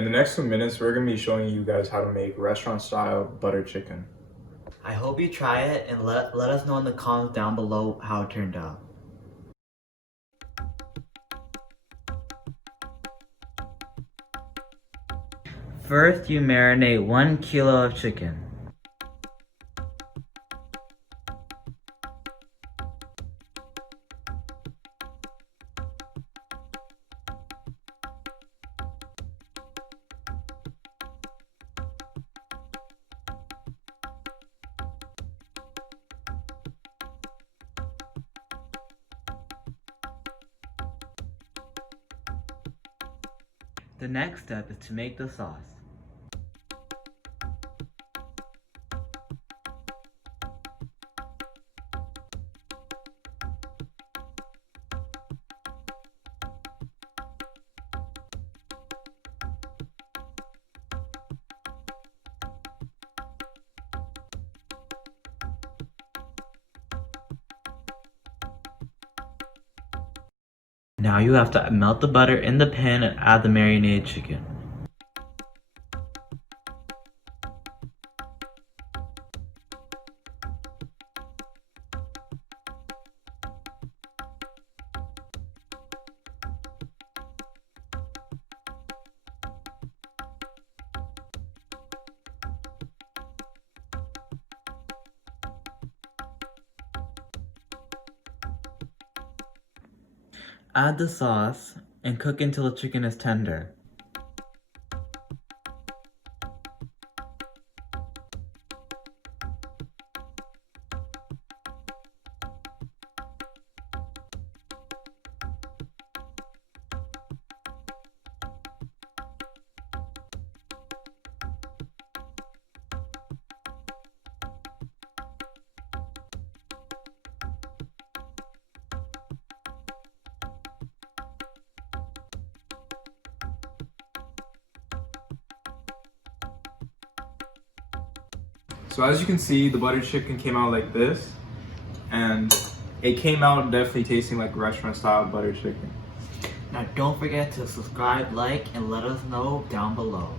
In the next 2 minutes, we're going to be showing you guys how to make restaurant-style butter chicken. I hope you try it and let us know in the comments down below how it turned out. First, you marinate 1 kilo of chicken. The next step is to make the sauce. Now you have to melt the butter in the pan and add the marinated chicken. Add the sauce and cook until the chicken is tender. So as you can see, the butter chicken came out like this, and it came out definitely tasting like restaurant-style butter chicken. Now don't forget to subscribe, like, and let us know down below.